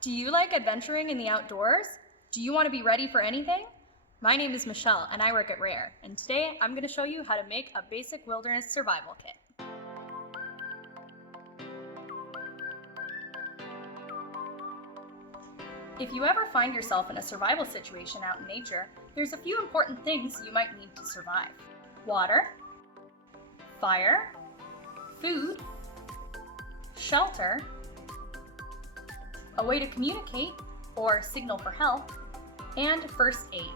Do you like adventuring in the outdoors? Do you want to be ready for anything? My name is Michelle and I work at Rare, and today I'm going to show you how to make a basic wilderness survival kit. If you ever find yourself in a survival situation out in nature, there's a few important things you might need to survive. Water, fire, food, shelter, a way to communicate or signal for help, and first aid.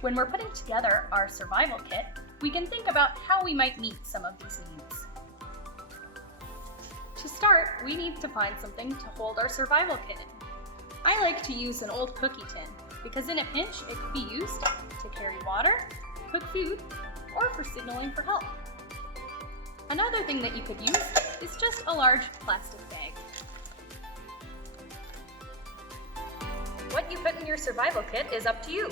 When we're putting together our survival kit, we can think about how we might meet some of these needs. To start, we need to find something to hold our survival kit in. I like to use an old cookie tin because in a pinch it could be used to carry water, cook food, or for signaling for help. Another thing that you could use is just a large plastic bag. What you put in your survival kit is up to you.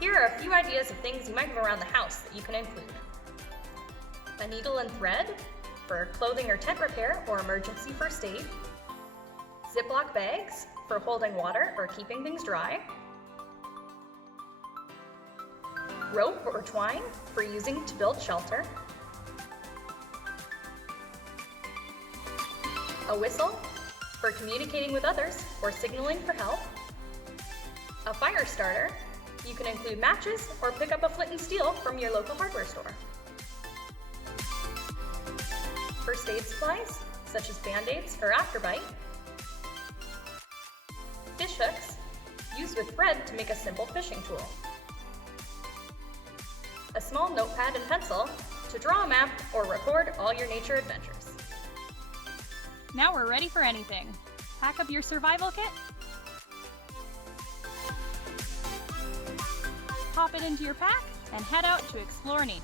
Here are a few ideas of things you might have around the house that you can include. A needle and thread for clothing or tent repair or emergency first aid. Ziploc bags for holding water or keeping things dry. Rope or twine for using to build shelter. A whistle for communicating with others or signaling for help. A fire starter. You can include matches or pick up a flint and steel from your local hardware store. First aid supplies, such as Band-Aids or Afterbite. Fish hooks, used with thread to make a simple fishing tool. A small notepad and pencil to draw a map or record all your nature adventures. Now we're ready for anything. Pack up your survival kit, pop it into your pack, and head out to explore nature.